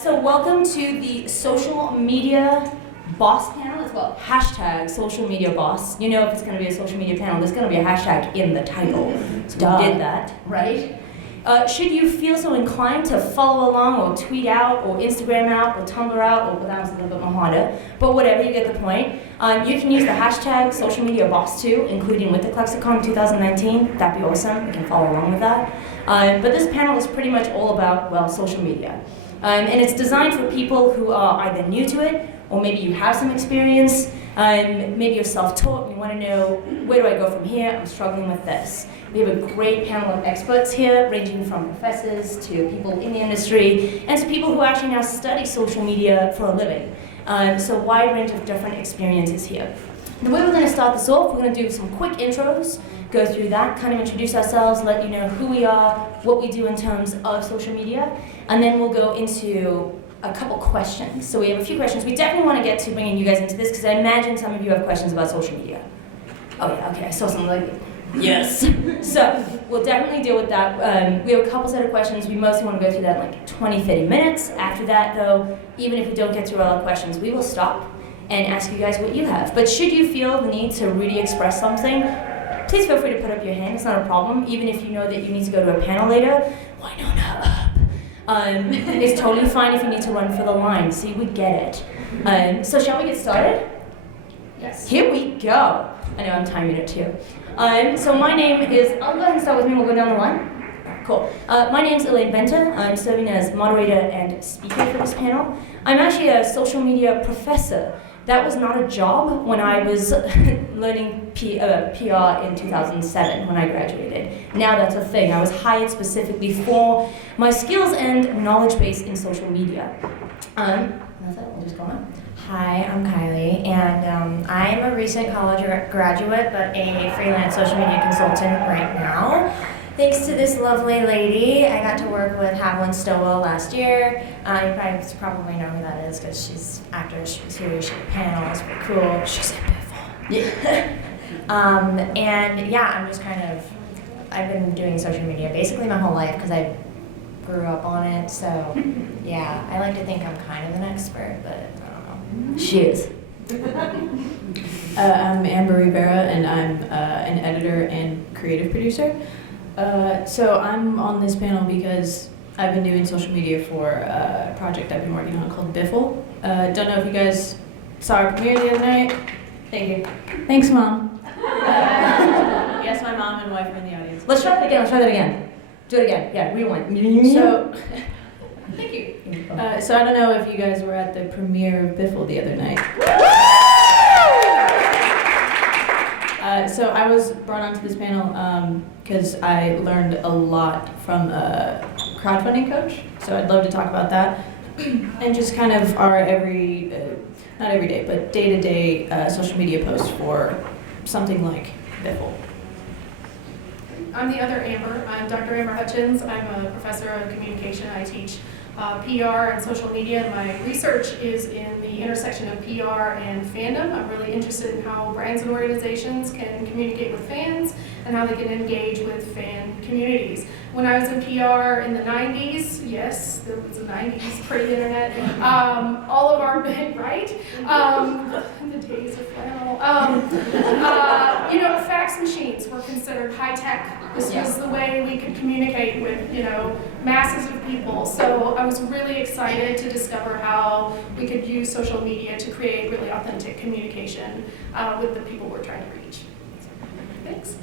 So welcome to the social media boss panel. It's called hashtag social media boss. You know, if it's going to be a social media panel, there's going to be a hashtag in the title. So we did that, right? Should you feel so inclined to follow along or tweet out or Instagram out or Tumblr out, or that was a little bit more harder, but whatever, you get the point. You can use the hashtag social media boss too, including with the ClexaCon 2019. That'd be awesome. You can follow along with that. But this panel is pretty much all about, well, social media. And it's designed for people who are either new to it, or maybe you have some experience, maybe you're self-taught and you want to know, where do I go from here? I'm struggling with this. We have a great panel of experts here, ranging from professors to people in the industry, and to people who actually now study social media for a living. So a wide range of different experiences here. The way we're going to start this off, we're going to do some quick intros, go through that, kind of introduce ourselves, let you know who we are, what we do in terms of social media, and then we'll go into a couple questions. So we have a few questions. We definitely want to get to bringing you guys into this, because I imagine some of you have questions about social media. Oh yeah, okay, I saw something like yes. So we'll definitely deal with that. We have a couple set of questions. We mostly want to go through that in like 20, 30 minutes. After that though, even if we don't get through all the questions, we will stop and ask you guys what you have. But should you feel the need to really express something, please feel free to put up your hand. It's not a problem. Even if you know that you need to go to a panel later, why not up? It's totally fine if you need to run for the line. See, we get it. So shall we get started? Yes. Here we go. I know I'm timing it too. So my name is, I'll go ahead and start with me, we'll go down the line. Cool. My name's Elaine Benter. I'm serving as moderator and speaker for this panel. I'm actually a social media professor. That was not a job when I was learning PR in 2007 when I graduated. Now that's a thing. I was hired specifically for my skills and knowledge base in social media. That's it, we'll just go on. Hi, I'm Kylee, and I'm a recent college graduate, but a freelance social media consultant right now. Thanks to this lovely lady, I got to work with Haviland Stowell last year. You probably know who that is because she's an actor, she was here, she had a panel, it's pretty cool. She's beautiful. Yeah. And yeah, I'm just kind of, I've been doing social media basically my whole life because I grew up on it, so yeah, I like to think I'm kind of an expert, but I don't know. She is. I'm Amber Rivera, and I'm an editor and creative producer. So I'm on this panel because I've been doing social media for a project I've been working on called Biffle. Don't know if you guys saw our premiere the other night. Thank you. Thanks, Mom. Yes, my mom and wife are in the audience. Let's try that again. Do it again. Yeah, rewind. So, thank you. So I don't know if you guys were at the premiere of Biffle the other night. So I was brought onto this panel because I learned a lot from a crowdfunding coach. So I'd love to talk about that and just kind of our not every day, but day-to-day social media posts for something like Biffle. I'm the other Amber. I'm Dr. Amber Hutchins. I'm a professor of communication. I teach PR and social media. My research is in the intersection of PR and fandom. I'm really interested in how brands and organizations can communicate with fans and how they can engage with fan communities. When I was in PR in the 90s, yes, there was the 90s, pre-internet, all of our men, right? The days of flannel. Fax machines were considered high tech. This was the way we could communicate with, masses of people. So I was really excited to discover how we could use social media to create really authentic communication with the people we're trying to reach. Thanks.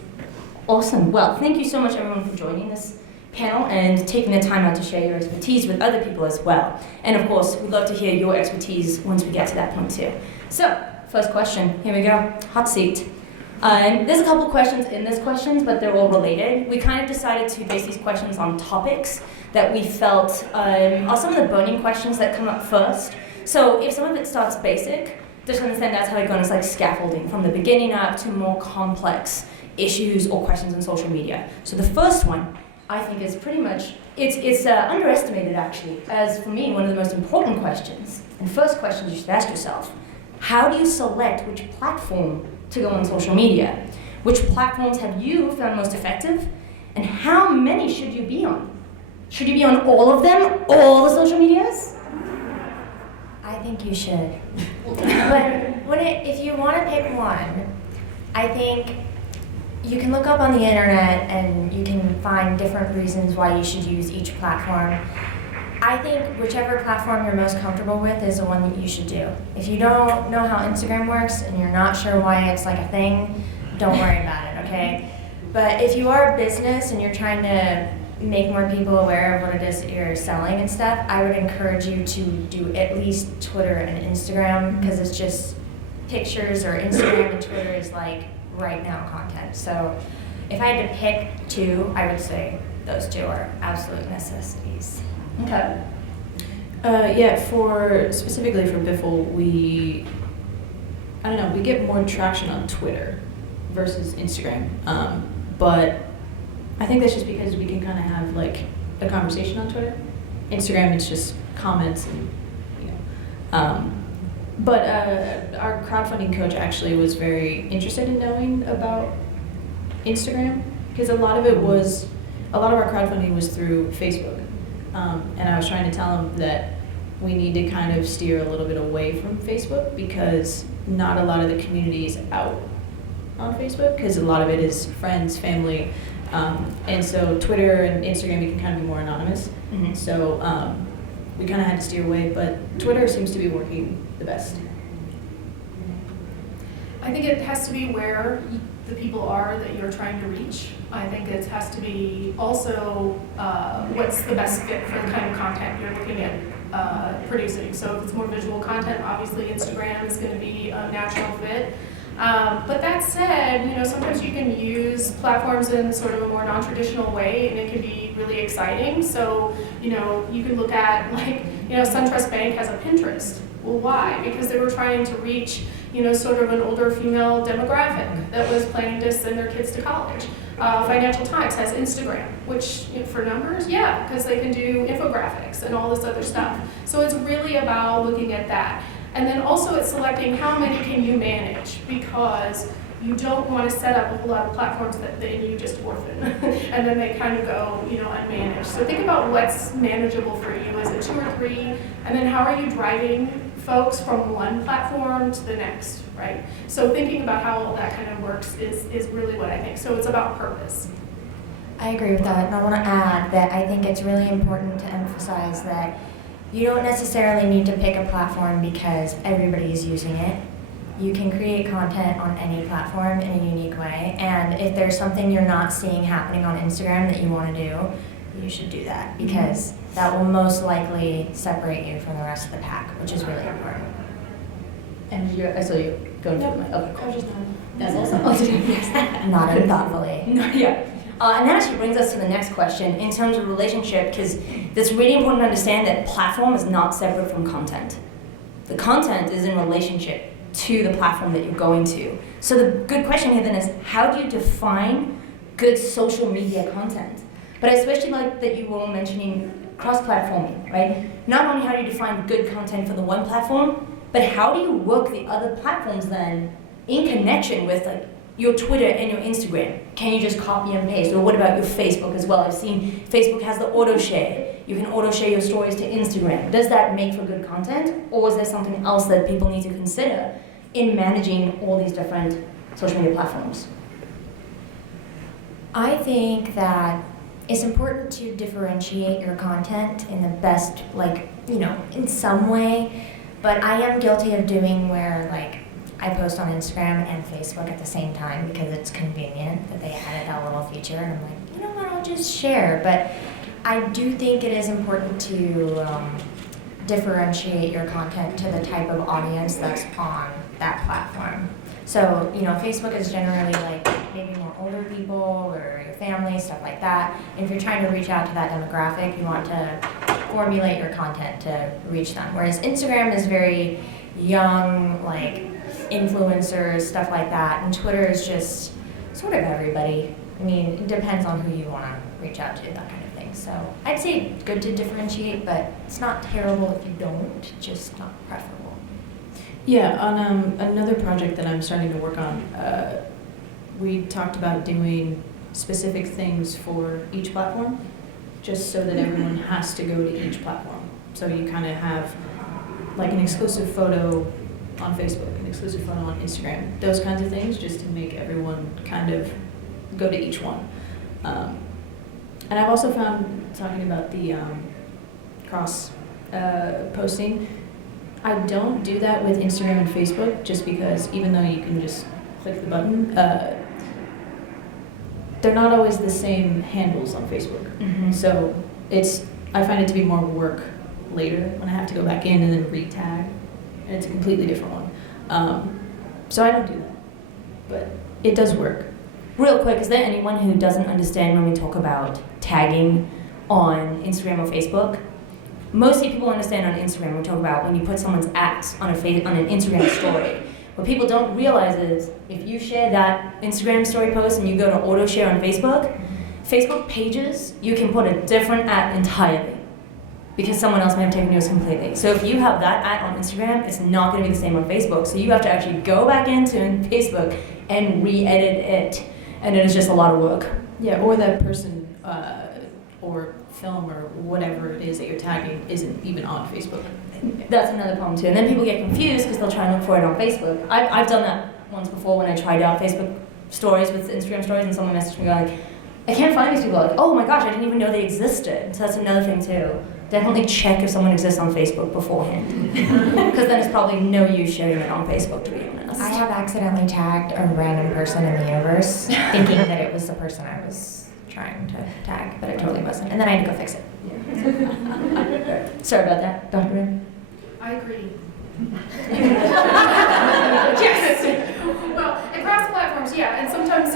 Awesome. Well, thank you so much, everyone, for joining this panel and taking the time out to share your expertise with other people as well. And of course, we'd love to hear your expertise once we get to that point too. So, first question. Here we go. Hot seat. There's a couple questions in this questions, but they're all related. We kind of decided to base these questions on topics that we felt are some of the burning questions that come up first. So if some of it starts basic, just understand that's how it goes, like scaffolding from the beginning up to more complex issues or questions in social media. So the first one, I think, is pretty much, it's underestimated actually, as for me, one of the most important questions. And first question you should ask yourself, how do you select which platform to go on social media? Which platforms have you found most effective? And how many should you be on? Should you be on all of them, all the social medias? I think you should. But if you want to pick one, I think you can look up on the internet and you can find different reasons why you should use each platform. I think whichever platform you're most comfortable with is the one that you should do. If you don't know how Instagram works and you're not sure why it's like a thing, don't worry about it, okay? But if you are a business and you're trying to make more people aware of what it is that you're selling and stuff, I would encourage you to do at least Twitter and Instagram, because it's just pictures, or Instagram and Twitter is like right now content. So if I had to pick two, I would say those two are absolute necessities. Okay. Yeah, specifically for Biffle, we get more traction on Twitter versus Instagram. But I think that's just because we can kind of have like a conversation on Twitter. Instagram, it's just comments and, you know. But our crowdfunding coach actually was very interested in knowing about Instagram, because a lot of our crowdfunding was through Facebook. And I was trying to tell him that we need to kind of steer a little bit away from Facebook, because not a lot of the community is out on Facebook, because a lot of it is friends, family, and so Twitter and Instagram, you can kind of be more anonymous. Mm-hmm. So we kind of had to steer away, but Twitter seems to be working the best. I think it has to be where the people are that you're trying to reach. I think it has to be also what's the best fit for the kind of content you're looking at producing. So if it's more visual content, obviously Instagram is going to be a natural fit. But that said, sometimes you can use platforms in sort of a more non-traditional way, and it can be really exciting. So, you can look at, SunTrust Bank has a Pinterest. Well, why? Because they were trying to reach, sort of an older female demographic that was planning to send their kids to college. Financial Times has Instagram, which for numbers, yeah, because they can do infographics and all this other stuff. So it's really about looking at that. And then also it's selecting how many can you manage, because you don't want to set up a whole lot of platforms that you just orphan and then they kind of go, unmanaged. So think about what's manageable for you. Is it 2 or 3? And then how are you driving folks from one platform to the next, right? So thinking about how all that kind of works is really what I think. So it's about purpose. I agree with that, and I want to add that I think it's really important to emphasize that you don't necessarily need to pick a platform because everybody is using it. You can create content on any platform in a unique way, and if there's something you're not seeing happening on Instagram that you want to do, you should do that, because that will most likely separate you from the rest of the pack, which is really important. And I saw you going through my other just That's awesome. Nodding thoughtfully. No, yeah. And that actually brings us to the next question in terms of relationship, because it's really important to understand that platform is not separate from content. The content is in relationship to the platform that you're going to. So the good question here then is, how do you define good social media content? But I especially like that you were mentioning cross-platforming, right? Not only how do you define good content for the one platform, but how do you work the other platforms then in connection with your Twitter and your Instagram? Can you just copy and paste? Or what about your Facebook as well? I've seen Facebook has the auto share. You can auto share your stories to Instagram. Does that make for good content? Or is there something else that people need to consider in managing all these different social media platforms? I think that it's important to differentiate your content in the best, in some way. But I am guilty of doing where, I post on Instagram and Facebook at the same time because it's convenient that they added that little feature, and I'm like, you know what, I'll just share. But I do think it is important to differentiate your content to the type of audience that's on that platform. So, Facebook is generally maybe more older people or your family, stuff like that. And if you're trying to reach out to that demographic, you want to formulate your content to reach them. Whereas Instagram is very young, influencers, stuff like that. And Twitter is just sort of everybody. I mean, it depends on who you want to reach out to, that kind of thing. So I'd say it's good to differentiate, but it's not terrible if you don't, just not preferable. Yeah, on another project that I'm starting to work on, we talked about doing specific things for each platform, just so that everyone has to go to each platform. So you kind of have like an exclusive photo on Facebook, an exclusive photo on Instagram, those kinds of things, just to make everyone kind of go to each one. And I've also found, talking about the cross posting, I don't do that with Instagram and Facebook, just because even though you can just click the button, they're not always the same handles on Facebook. Mm-hmm. So I find it to be more work later when I have to go back in and then re-tag, and it's a completely different one. So I don't do that, but it does work. Real quick, is there anyone who doesn't understand when we talk about tagging on Instagram or Facebook? Mostly people understand on Instagram, we talk about when you put someone's ads on an Instagram story. What people don't realize is if you share that Instagram story post and you go to auto share on Facebook, Facebook pages, you can put a different ad entirely because someone else may have taken yours completely. So if you have that ad on Instagram, it's not going to be the same on Facebook. So you have to actually go back into Facebook and re-edit it, and it is just a lot of work. Yeah, or that person or film or whatever it is that you're tagging isn't even on Facebook. That's another problem too. And then people get confused because they'll try and look for it on Facebook. I've done that once before when I tried out Facebook stories with Instagram stories, and someone messaged me like, I can't find these people. Like, oh my gosh, I didn't even know they existed. So that's another thing too. Definitely check if someone exists on Facebook beforehand, because then it's probably no use sharing it on Facebook, to be honest. I have accidentally tagged a random person in the universe, thinking that it was the person I was trying to tag, but it totally wasn't. And then I had to go fix it. Sorry about that, Dr. Ray. I agree. Yes! Well, across platforms, yeah, and sometimes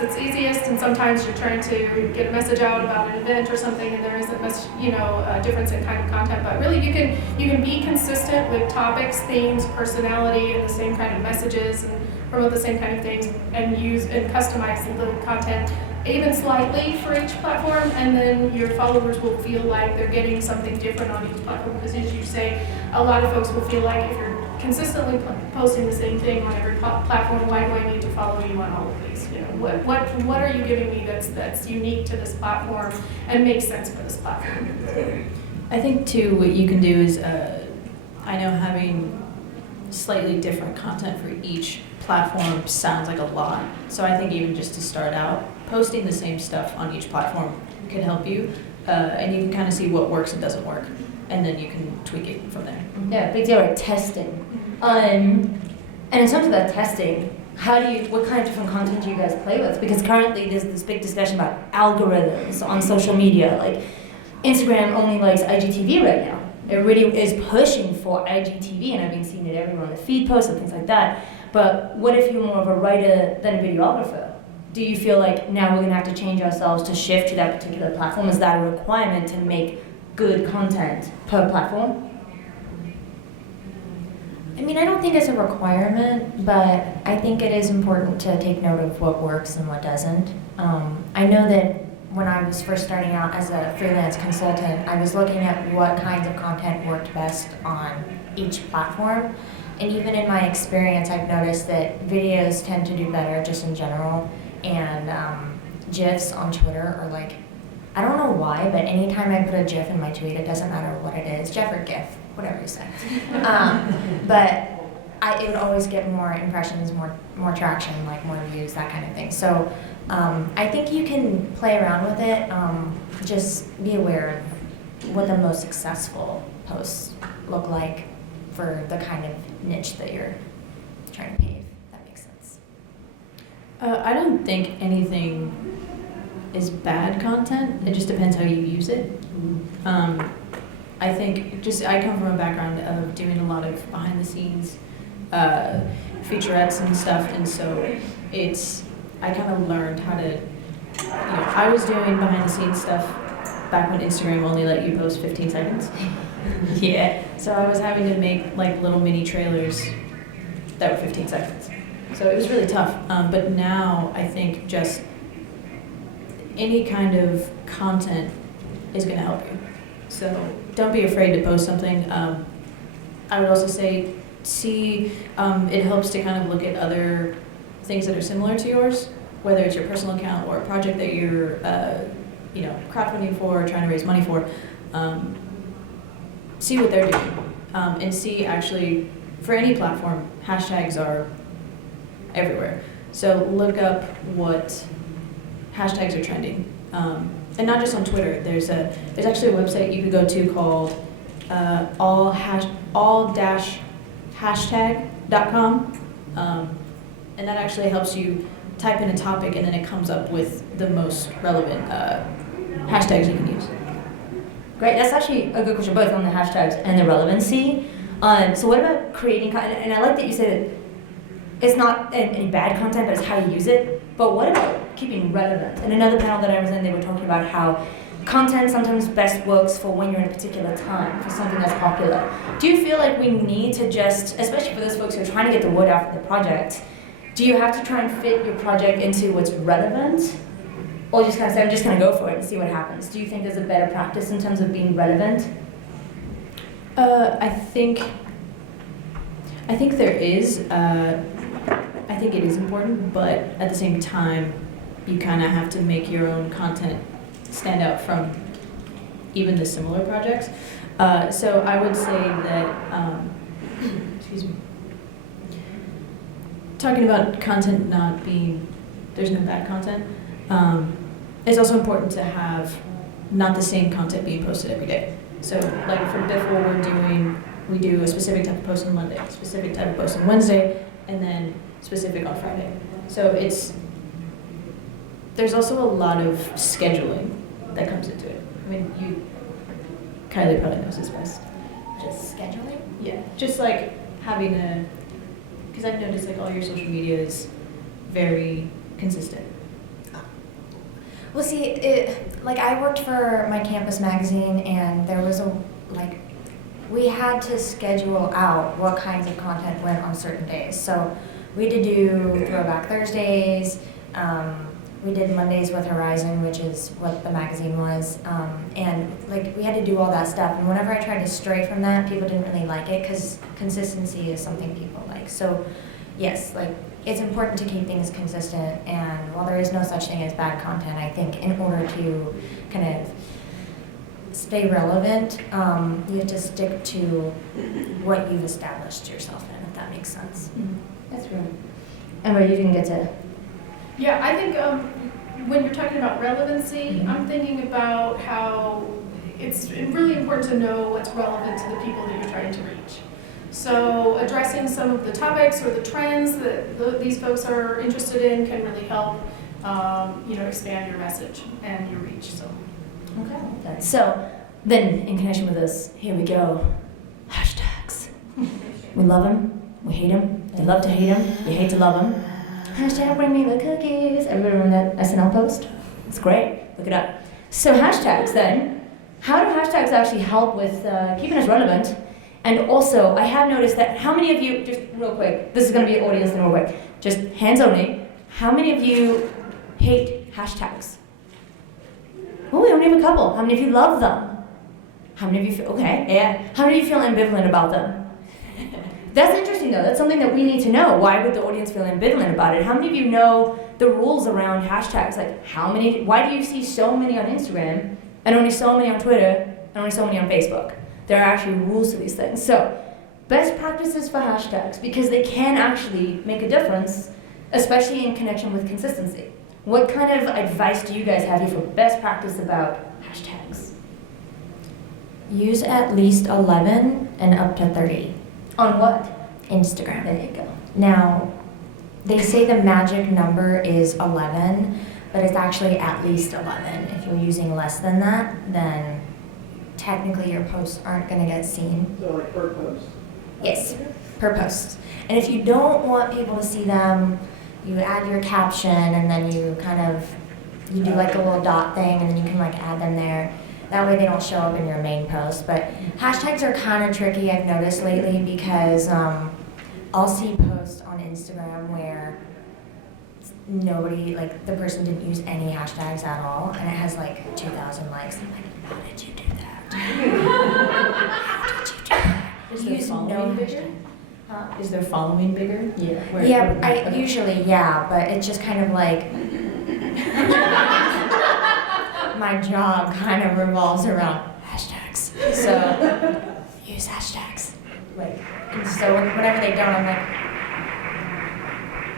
it's easiest, and sometimes you're trying to get a message out about an event or something, and there isn't much, a difference in kind of content. But really, you can be consistent with topics, themes, personality, and the same kind of messages, and promote the same kind of things, and use and customize the content even slightly for each platform, and then your followers will feel like they're getting something different on each platform. Because as you say, a lot of folks will feel like if you're consistently posting the same thing on every platform, why do I need to follow you on all of these? What are you giving me that's unique to this platform and makes sense for this platform? I think too, what you can do is, I know having slightly different content for each platform sounds like a lot. So I think even just to start out, posting the same stuff on each platform can help you, and you can kind of see what works and doesn't work, and then you can tweak it from there. Yeah, big deal, right? Testing. And in terms of that testing, what kind of different content do you guys play with? Because currently there's this big discussion about algorithms on social media. Like Instagram only likes IGTV right now. It really is pushing for IGTV, and I've been seeing it everywhere on the feed posts and things like that. But what if you're more of a writer than a videographer? Do you feel like now we're going to have to change ourselves to shift to that particular platform? Is that a requirement to make good content per platform? I mean, I don't think it's a requirement, but I think it is important to take note of what works and what doesn't. I know that when I was first starting out as a freelance consultant, I was looking at what kinds of content worked best on each platform. And even in my experience, I've noticed that videos tend to do better just in general, and GIFs on Twitter are like, I don't know why, but anytime I put a GIF in my tweet, it doesn't matter what it is, GIF or GIF, whatever you say. But it would always get more impressions, more traction, like more views, that kind of thing. So I think you can play around with it. Just be aware of what the most successful posts look like for the kind of niche that you're trying to pave. If that makes sense. I don't think anything is bad content. It just depends how you use it. I think I come from a background of doing a lot of behind the scenes featurettes and stuff, and so I kind of learned how to, I was doing behind the scenes stuff back when Instagram only let you post 15 seconds. Yeah. So I was having to make like little mini trailers that were 15 seconds. So it was really tough. But now I think just any kind of content is going to help you. So don't be afraid to post something. I would also say it helps to kind of look at other things that are similar to yours, whether it's your personal account or a project that you're crowdfunding for or trying to raise money for. See what they're doing. and see actually, for any platform, hashtags are everywhere. So look up what hashtags are trending. And not just on Twitter, there's actually a website you could go to called all-hashtag.com. And that actually helps you type in a topic and then it comes up with the most relevant hashtags you can use. Great, that's actually a good question, both on the hashtags and the relevancy. So what about creating content? And I like that you said it's not any bad content, but it's how you use it. But what about keeping relevant? In another panel that I was in, they were talking about how content sometimes best works for when you're in a particular time, for something that's popular. Do you feel like we need to just, especially for those folks who are trying to get the word out for the project, do you have to try and fit your project into what's relevant? Or just kind of say, I'm just going to go for it and see what happens? Do you think there's a better practice in terms of being relevant? I think there is. I think it is important, but at the same time, you kind of have to make your own content stand out from even the similar projects. So I would say that, excuse me, talking about content not being, there's no bad content, it's also important to have not the same content being posted every day. So like for Biffle, we do a specific type of post on Monday, specific type of post on Wednesday, and then specific on Friday. So there's also a lot of scheduling that comes into it. I mean, Kylee probably knows this best. Just scheduling? Yeah, just like having because I've noticed like all your social media is very consistent. Well, see, I worked for my campus magazine, and there was we had to schedule out what kinds of content went on certain days. So we had to do Throwback Thursdays. We did Mondays with Horizon, which is what the magazine was, and we had to do all that stuff. And whenever I tried to stray from that, people didn't really like it because consistency is something people like. So, yes, it's important to keep things consistent. And while there is no such thing as bad content, I think in order to kind of stay relevant, you have to stick to what you've established yourself in, if that makes sense. Mm-hmm. That's right. Emma, you didn't get to. Yeah, I think when you're talking about relevancy, I'm thinking about how it's really important to know what's relevant to the people that you're trying to reach. So addressing some of the topics or the trends that these folks are interested in can really help, expand your message and your reach. So. Okay. So then, in connection with this, here we go. Hashtags. We love them. We hate them. You love to hate them. You hate to love them. Hashtag bring me the cookies. Everybody remember that SNL post? It's great. Look it up. So hashtags then. How do hashtags actually help with keeping us relevant? And also, I have noticed that how many of you, just real quick, this is going to be an audience thing real quick, just hands only, how many of you hate hashtags? Oh, we only have a couple. How many of you love them? How many of you feel, okay, yeah. How many of you feel ambivalent about them? That's interesting though, that's something that we need to know. Why would the audience feel ambivalent about it? How many of you know the rules around hashtags? Why do you see so many on Instagram, and only so many on Twitter, and only so many on Facebook? There are actually rules to these things. So, best practices for hashtags, because they can actually make a difference, especially in connection with consistency. What kind of advice do you guys have here for best practice about hashtags? Use at least 11 and up to 30. On what? Instagram. There you go. Now, they say the magic number is 11, but it's actually at least 11. If you're using less than that, then technically your posts aren't going to get seen. So like per post? Yes, per post. And if you don't want people to see them, you add your caption, and then you do a little dot thing, and then you can add them there. That way they don't show up in your main post. But hashtags are kind of tricky, I've noticed lately, because I'll see posts on Instagram where nobody, the person didn't use any hashtags at all, and it has 2,000 likes. I'm like, how did you do that? How did you do that? Is their following bigger? Huh? Is their following bigger? Yeah. Usually, but it's just kind of my job kind of revolves around hashtags. So use hashtags. Like, and so whenever they don't, I'm like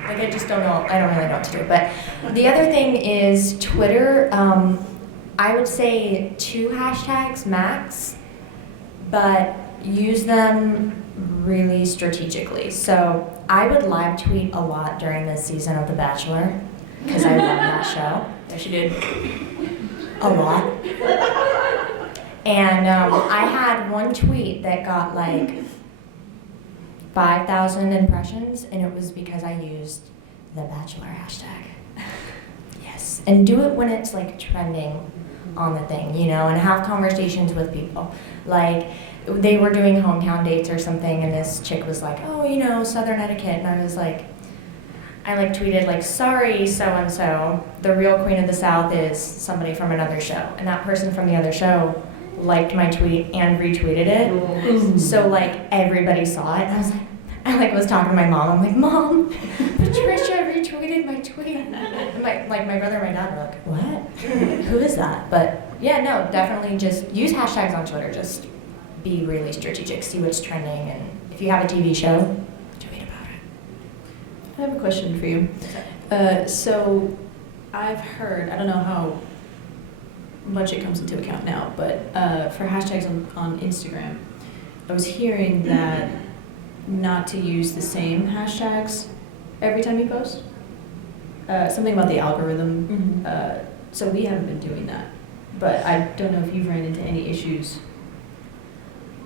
I just don't know. I don't really know what to do. But the other thing is Twitter. I would say 2 hashtags max, but use them really strategically. So I would live tweet a lot during this season of The Bachelor because I love that show. Yeah, she did. A lot. And I had one tweet that got like 5,000 impressions, and it was because I used the Bachelor hashtag. Yes. And do it when it's like trending on the thing, you know, and have conversations with people. Like, they were doing hometown dates or something, and this chick was like, oh, you know, Southern etiquette. And I was like, I like tweeted like, sorry, so-and-so, the real queen of the South is somebody from another show. And that person from the other show liked my tweet and retweeted it. So like everybody saw it. And I was talking to my mom. I'm like, Mom, Patricia retweeted my tweet. And my brother and my dad were like, what? Who is that? But yeah, no, definitely just use hashtags on Twitter. Just be really strategic, see what's trending. And if you have a TV show, tweet about it. I have a question for you. So I've heard, I don't know how much it comes into account now, but for hashtags on Instagram, I was hearing that not to use the same hashtags every time you post. Something about the algorithm. So we haven't been doing that, but I don't know if you've ran into any issues.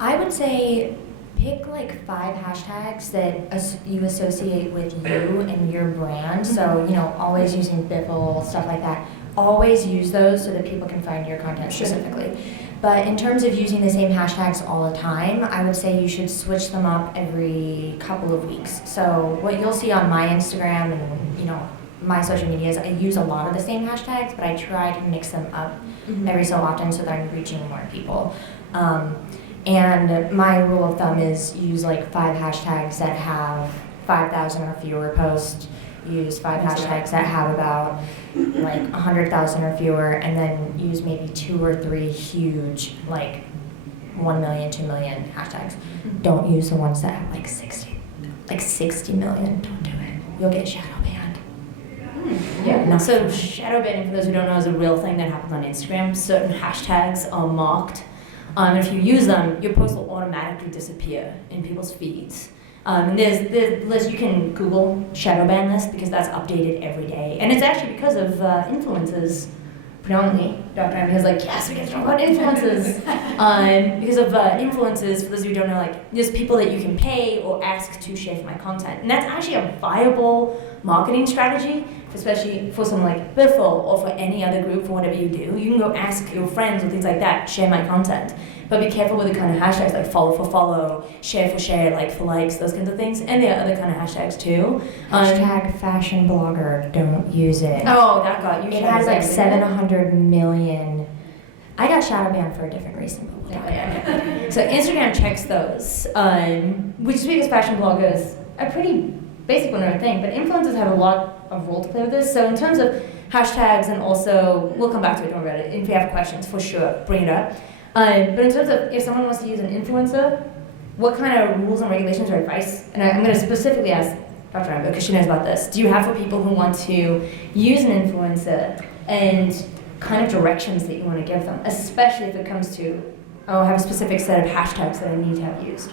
I would say pick like 5 hashtags that you associate with you and your brand. So, you know, always using Biffle, stuff like that. Always use those so that people can find your content specifically. But in terms of using the same hashtags all the time, I would say you should switch them up every couple of weeks. So what you'll see on my Instagram and, you know, my social medias, I use a lot of the same hashtags, but I try to mix them up every so often so that I'm reaching more people. And my rule of thumb is use like 5 hashtags that have 5,000 or fewer posts. Use 5 hashtags that have about like 100,000 or fewer, and then use maybe 2 or 3 huge, like 1 million, 2 million hashtags. Don't use the ones that have like 60 million. Don't do it. You'll get shadow banned. Yeah. So shadow banning, for those who don't know, is a real thing that happens on Instagram. Certain hashtags are marked. If you use them, your post will automatically disappear in people's feeds. And there's list, you can Google shadow ban list because that's updated every day. And it's actually because of influencers, predominantly. Dr. Amy is like, yes, we can talk about influencers. Because of influencers, for those who don't know, like, there's people that you can pay or ask to share my content. And that's actually a viable marketing strategy, especially for something like Biffle or for any other group, for whatever you do. You can go ask your friends or things like that, share my content. But be careful with the kind of hashtags like follow for follow, share for share, like for likes, those kinds of things. And there are other kind of hashtags too. Hashtag fashion blogger, don't use it. Oh, that got you. It has like 700 million. I got shadow banned for a different reason, but we'll talk about it. So Instagram checks those, which is because fashion bloggers are pretty basic one thing, but influencers have a lot of role to play with this. So in terms of hashtags, and also, we'll come back to it, don't worry about it. If you have questions, for sure, bring it up. But in terms of if someone wants to use an influencer, what kind of rules and regulations or advice, and I'm going to specifically ask Dr. Rambo because she knows about this, do you have for people who want to use an influencer, and kind of directions that you want to give them, especially if it comes to, oh, I have a specific set of hashtags that I need to have used?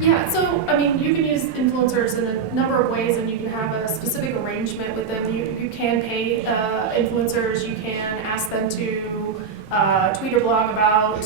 Yeah, so, I mean, you can use influencers in a number of ways, and you can have a specific arrangement with them. You can pay influencers, you can ask them to tweet or blog about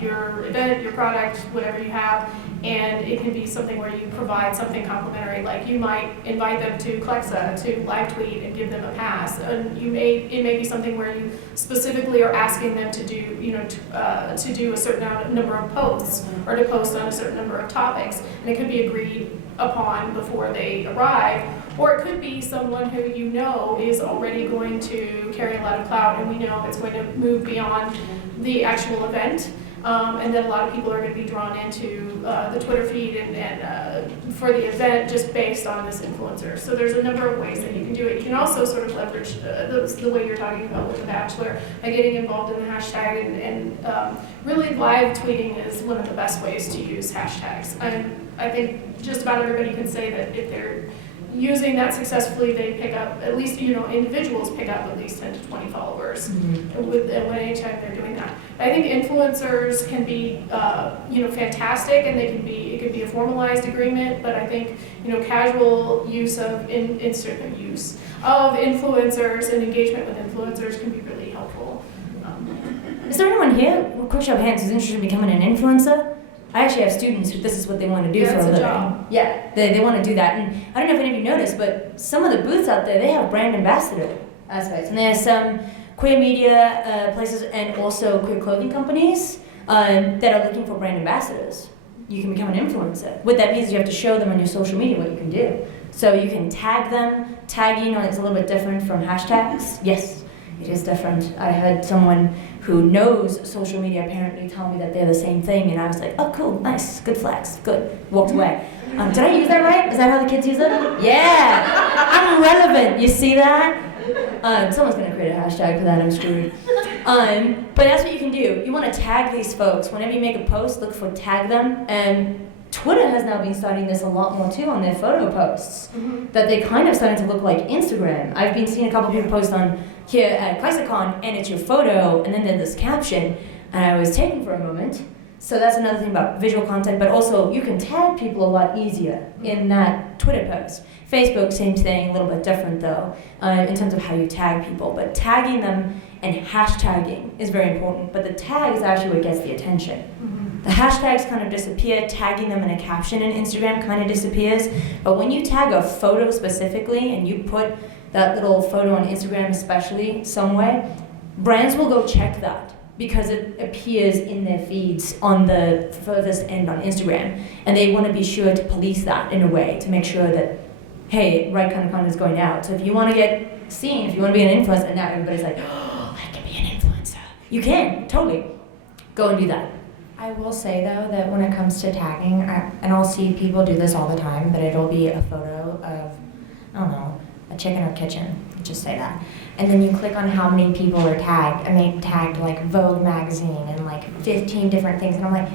your event, your product, whatever you have, and it can be something where you provide something complimentary, like you might invite them to Clexa to live tweet and give them a pass, and it may be something where you specifically are asking them to do, to do a certain number of posts, or to post on a certain number of topics, and it could be agreed upon before they arrive. Or it could be someone who you know is already going to carry a lot of clout, and we know it's going to move beyond the actual event. And then a lot of people are going to be drawn into the Twitter feed and for the event just based on this influencer. So there's a number of ways that you can do it. You can also sort of leverage the way you're talking about with The Bachelor by getting involved in the hashtag and really live tweeting is one of the best ways to use hashtags. I think just about everybody can say that if they're using that successfully, they pick up at least, individuals pick up at least 10 to 20 followers with anytime they're doing that. I think influencers can be, fantastic, and it could be a formalized agreement. But I think, casual use of influencers and engagement with influencers can be really helpful. Is there anyone here, quick show of hands, who's interested in becoming an influencer? I actually have students who this is what they want to do for a living. Job. Yeah, they want to do that. And I don't know if any of you noticed, but some of the booths out there, they have brand ambassador aspects. And there's some queer media places and also queer clothing companies that are looking for brand ambassadors. You can become an influencer. What that means is you have to show them on your social media what you can do. So you can tag them. Tagging is a little bit different from hashtags. Yes, it is different. I had someone who knows social media apparently tell me that they're the same thing, and I was like, oh, cool, nice, good flex, good. Walked away. Did I use that right? Is that how the kids use it? Yeah, I'm relevant. You see that? Someone's gonna create a hashtag for that. I'm screwed. But that's what you can do. You want to tag these folks. Whenever you make a post, look for tag them. And Twitter has now been starting this a lot more too on their photo posts. That they kind of starting to look like Instagram. I've been seeing a couple people post on here at ClexaCon, and it's your photo, and then there's this caption, and I was taken for a moment. So that's another thing about visual content, but also you can tag people a lot easier in that Twitter post. Facebook, same thing, a little bit different though, in terms of how you tag people. But tagging them and hashtagging is very important, but the tag is actually what gets the attention. The hashtags kind of disappear, tagging them in a caption in Instagram kind of disappears, but when you tag a photo specifically and you put that little photo on Instagram especially some way, brands will go check that because it appears in their feeds on the furthest end on Instagram, and they want to be sure to police that in a way to make sure that, hey, right kind of content is going out. So if you want to get seen, if you want to be an influencer, and now everybody's like, oh, I can be an influencer. You can, totally. Go and do that. I will say though that when it comes to tagging, and I'll see people do this all the time, but it'll be a photo of, I don't know, a chicken or kitchen, just say that. And then you click on how many people are tagged, and they tagged like Vogue magazine and like 15 different things, and I'm like,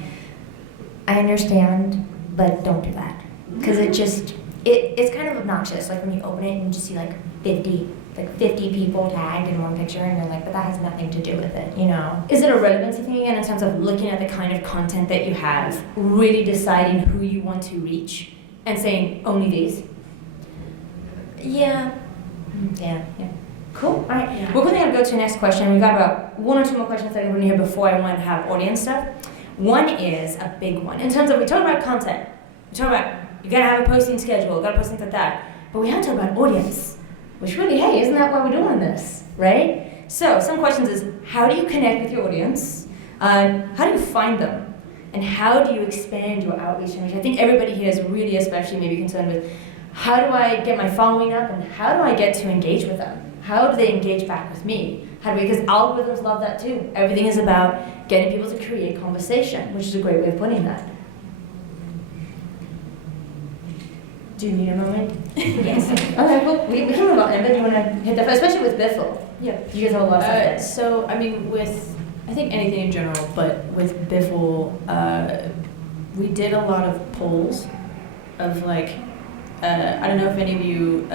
I understand, but don't do that. Because it's kind of obnoxious, like when you open it and you just see like 50 people tagged in one picture, and you're like, but that has nothing to do with it, Is it a relevancy thing again in terms of looking at the kind of content that you have, really deciding who you want to reach, and saying only these? Yeah. Cool. All right. Yeah. We're going to go to the next question. We've got about one or two more questions that I want to hear before I want to have audience stuff. One is a big one. In terms of, we talk about content. We talk about, you got to have a posting schedule, got to post things like that. But we have to talk about audience, which really, hey, isn't that why we're doing this, right? So some questions is, how do you connect with your audience? How do you find them? And how do you expand your outreach? Which I think everybody here is really especially maybe concerned with, how do I get my following up, and how do I get to engage with them? How do they engage back with me? Because algorithms love that too. Everything is about getting people to create conversation, which is a great way of putting that. Do you need a moment? Yes. Okay, well, we can move on. Emma, do you want to hit that, especially with Biffle? Yeah. You guys have a lot of stuff there. So, I mean, I think anything in general, but with Biffle, we did a lot of polls of like, I don't know if any of you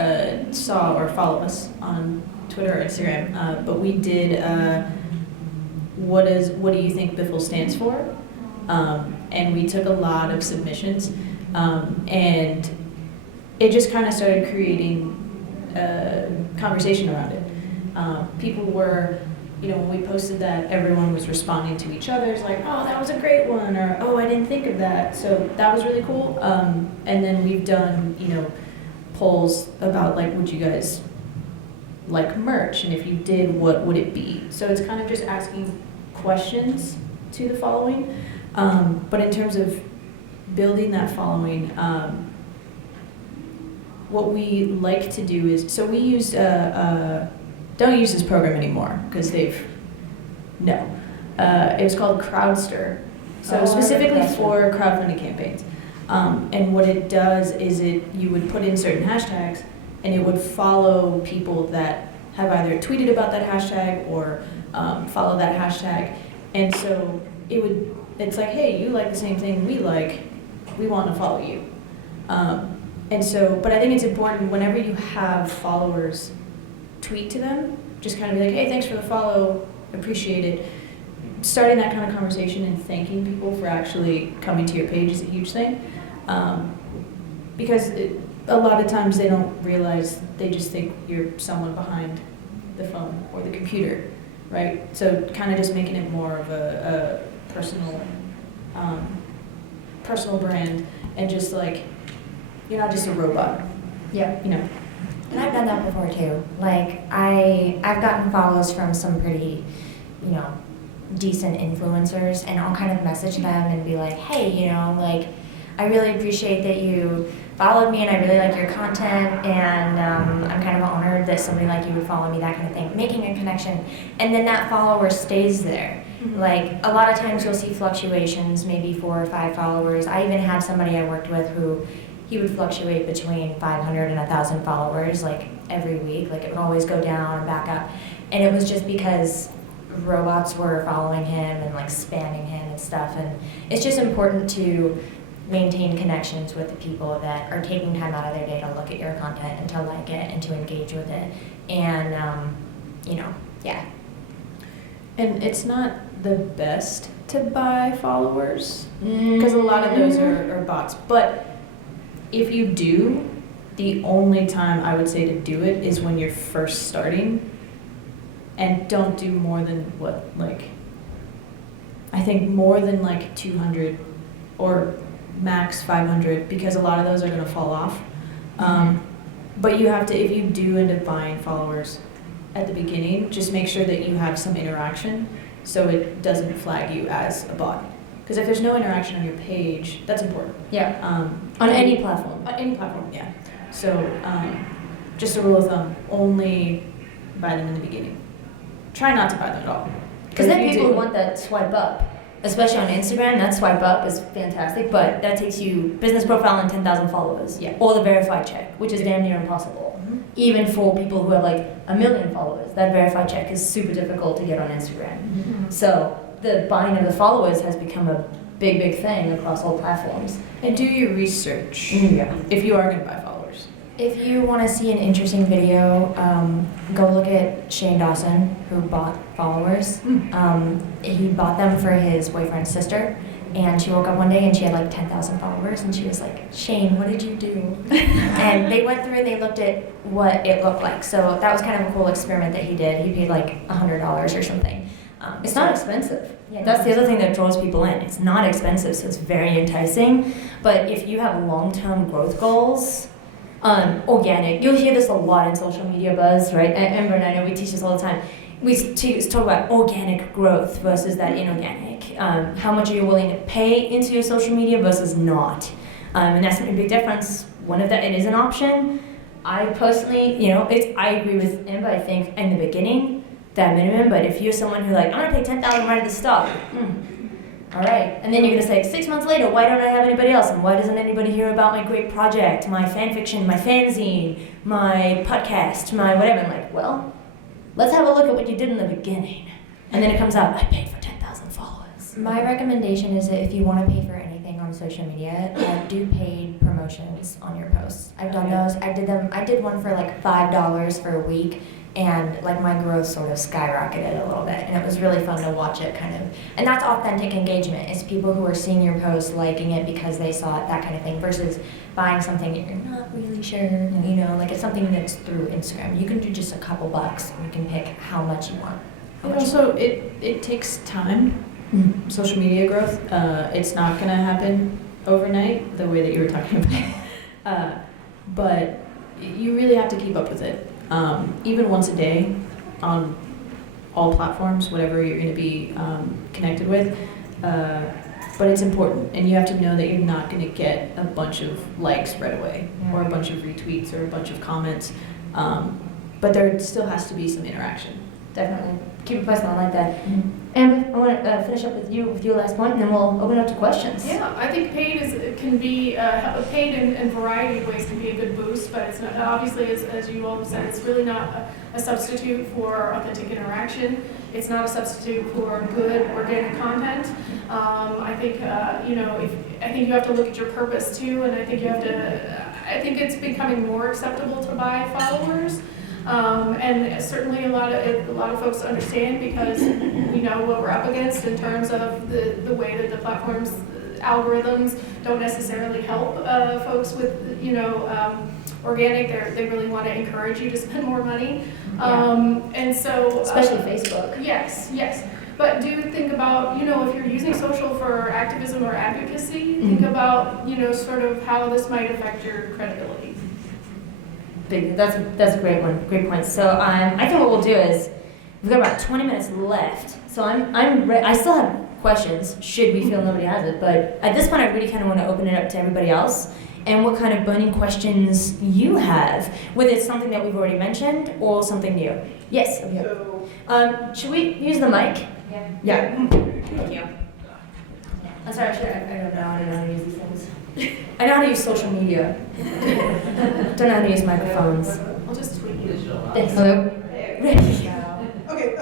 saw or follow us on Twitter or Instagram, but we did what do you think Biffle stands for? And we took a lot of submissions, and it just kind of started creating a conversation around it. People were, when we posted that, everyone was responding to each other. It's like, oh, that was a great one, or oh, I didn't think of that. So that was really cool. And then we've done, polls about like, would you guys like merch? And if you did, what would it be? So it's kind of just asking questions to the following. But in terms of building that following, what we like to do is, so we used don't use this program anymore because no. It was called Crowdster. So Oh, specifically I remember that for crowdfunding campaigns. And what it does is you would put in certain hashtags and it would follow people that have either tweeted about that hashtag or follow that hashtag. And so it's like, hey, you like the same thing we like, we want to follow you. And so, but I think it's important whenever you have followers, tweet to them, just kind of be like, hey, thanks for the follow, appreciate it. Starting that kind of conversation and thanking people for actually coming to your page is a huge thing. Because a lot of times they don't realize, they just think you're someone behind the phone or the computer, right? So kind of just making it more of a personal brand, and just like, you're not just a robot. Yeah. You know. And I've done that before too. Like I've gotten follows from some pretty, decent influencers, and I'll kind of message them and be like, hey, like, I really appreciate that you followed me and I really like your content, and I'm kind of honored that somebody like you would follow me, that kind of thing. Making a connection, and then that follower stays there. Mm-hmm. Like a lot of times you'll see fluctuations, maybe 4 or 5 followers. I even had somebody I worked with who he would fluctuate between 500 and 1,000 followers, like every week. Like it would always go down and back up. And it was just because robots were following him and like spamming him and stuff. And it's just important to maintain connections with the people that are taking time out of their day to look at your content and to like it and to engage with it. And, yeah. And it's not the best to buy followers, because a lot of those are bots. But if you do, the only time I would say to do it is when you're first starting, and don't do more than I think more than like 200 or max 500, because a lot of those are going to fall off. But you have to, if you do end up buying followers at the beginning, just make sure that you have some interaction so it doesn't flag you as a bot. Because if there's no interaction on your page, that's important. Yeah. On any platform. On any platform, yeah. So just a rule of thumb, only buy them in the beginning. Try not to buy them at all. Because then people want that swipe up, especially on Instagram. That swipe up is fantastic, but that takes you business profile and 10,000 followers, Yeah. or the verified check, which is damn near impossible. Even for people who have like 1 million followers, that verified check is super difficult to get on Instagram. So the buying of the followers has become a big, big thing across all platforms. And do your research Yeah. if you are going to buy followers. If you want to see an interesting video, go look at Shane Dawson, who bought followers. He bought them for his boyfriend's sister, and she woke up one day and she had like 10,000 followers, and she was like, Shane, what did you do? And they went through and they looked at what it looked like. So that was kind of a cool experiment that he did. He paid like $100 or something. It's not expensive. Yeah, That's the other thing that draws people in. It's not expensive, so it's very enticing. But if you have long-term growth goals, organic, you'll hear this a lot in social media buzz, right? Amber and I know we teach this all the time. We talk about organic growth versus that inorganic. How much are you willing to pay into your social media versus not? And that's a big difference. One of that, it is an option. I personally, I agree with Amber, I think, in the beginning, that minimum, but if you're someone who I'm gonna pay 10,000 right at the start, all right, and then you're gonna say 6 months later, why don't I have anybody else, and why doesn't anybody hear about my great project, my fan fiction, my fanzine, my podcast, my whatever? I'm like, well, let's have a look at what you did in the beginning, and then it comes out, I paid for 10,000 followers. My recommendation is that if you want to pay for anything on social media, do paid promotions on your posts. I've done those. I did one for like $5 for a week, and like my growth sort of skyrocketed a little bit, and it was really fun to watch it kind of. And that's authentic engagement. It's people who are seeing your post, liking it because they saw it, that kind of thing, versus buying something that you're not really sure, like it's something that's through Instagram. You can do just a couple bucks, and you can pick how much you want. And also, it takes time. Social media growth, it's not going to happen overnight the way that you were talking about. But you really have to keep up with it. Even once a day on all platforms, whatever you're going to be connected with. But it's important, and you have to know that you're not going to get a bunch of likes right away, or a bunch of retweets, or a bunch of comments. But there still has to be some interaction. Definitely. Keep it personal, I like that. Amber, I want to finish up with your last point, and then we'll open it up to questions. Yeah, I think can be paid in variety of ways can be a good boost, but it's not, obviously, as you all have said, it's really not a substitute for authentic interaction. It's not a substitute for good organic content. I think I think you have to look at your purpose too, and I think you have to. I think it's becoming more acceptable to buy followers. And certainly a lot of folks understand because we know what we're up against in terms of the way that the platform's algorithms don't necessarily help folks with organic. They really want to encourage you to spend more money, and so especially Facebook. Yes. But do think about, if you're using social for activism or advocacy, think about, sort of how this might affect your credibility. That's a great one. Great point. So I think what we'll do is we've got about 20 minutes left. So I still have questions. Should we feel nobody has it? But at this point, I really kind of want to open it up to everybody else and what kind of burning questions you have, whether it's something that we've already mentioned or something new. Yes. Okay. So, should we use the mic? Yeah. Thank you. I'm sorry. I don't know how to use these things. I know how to use social media. Don't know how to use microphones. I'll just tweet you. Thanks. Hello. okay,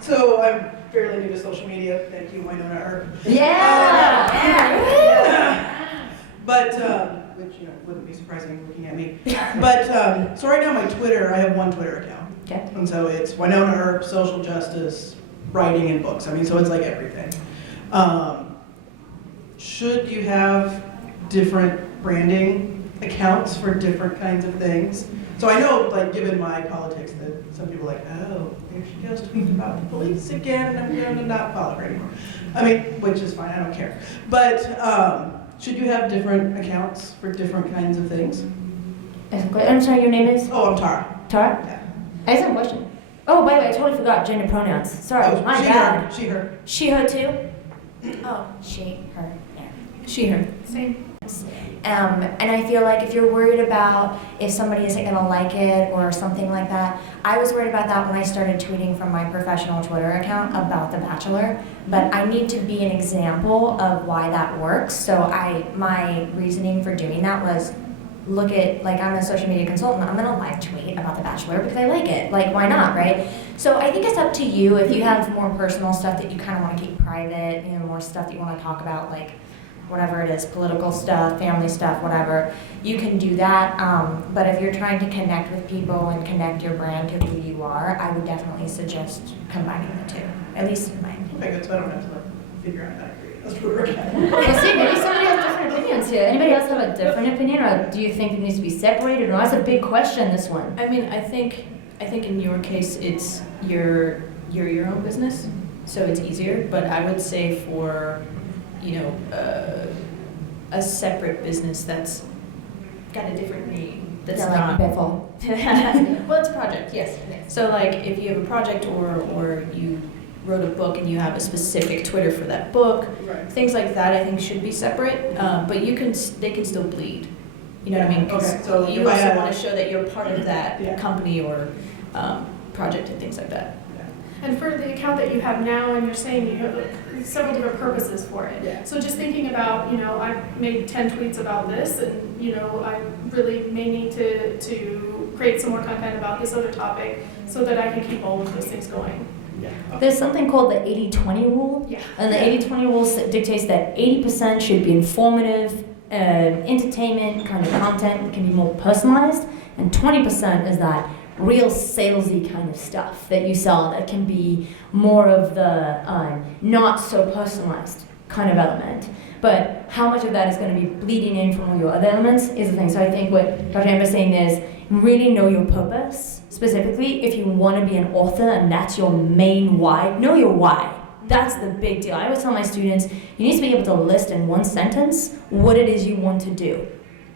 so I'm fairly new to social media. Thank you, Winona Earp. But, which, wouldn't be surprising looking at me. But, so right now my Twitter, I have one Twitter account. Okay. And so it's Winona Earp, social justice, writing and books. I mean, so it's like everything. Should you have different branding accounts for different kinds of things? So I know, like, given my politics, that some people are like, oh, there she goes tweeting about the police again, and I'm going to not follow her anymore. I mean, which is fine, I don't care. But should you have different accounts for different kinds of things? I'm sorry, your name is? Oh, I'm Tara. Tara? Yeah. I just have a question. Oh, by the way, I totally forgot gender pronouns. Sorry, Oh, my she, bad. her, she, her. She, her too? Oh, she, her, yeah. She, her. Same. And I feel like if you're worried about if somebody isn't going to like it or something like that, I was worried about that when I started tweeting from my professional Twitter account about The Bachelor, but I need to be an example of why that works. So my reasoning for doing that was, look at, like, I'm a social media consultant, I'm going to live tweet about The Bachelor because I like it. Like, why not, right? So I think it's up to you if you have more personal stuff that you kind of want to keep private, more stuff that you want to talk about, like, whatever it is, political stuff, family stuff, whatever, you can do that. But if you're trying to connect with people and connect your brand to who you are, I would definitely suggest combining the two, at least in my opinion. Okay, good, so I don't have to figure out how to create a Twitter account. Well, see, maybe somebody has different opinions here. Anybody else have a different opinion, or do you think it needs to be separated? Or that's a big question, this one. I mean, I think in your case, it's you're your own business, so it's easier. But I would say for a separate business that's got a different name, that's not Biffle. well, it's a project, yes. So like if you have a project or you wrote a book and you have a specific Twitter for that book, Right. things like that I think should be separate. But they can still bleed. You know what I mean? 'Cause Okay, so you if I also had want to show that you're part of that Yeah. company or project and things like that. And for the account that you have now, and you're saying you have several different purposes for it. Yeah. So just thinking about, I made 10 tweets about this, and, I really may need to create some more content about this other topic so that I can keep all of those things going. There's something called the 80-20 rule. Yeah. And the 80-20 rule dictates that 80% should be informative, entertainment kind of content that can be more personalized, and 20% is that real salesy kind of stuff that you sell that can be more of the not so personalized kind of element. But how much of that is going to be bleeding in from all your other elements is the thing. So I think what Dr. Amber is saying is really know your purpose. Specifically, if you want to be an author and that's your main why, know your why. That's the big deal. I always tell my students, you need to be able to list in one sentence what it is you want to do.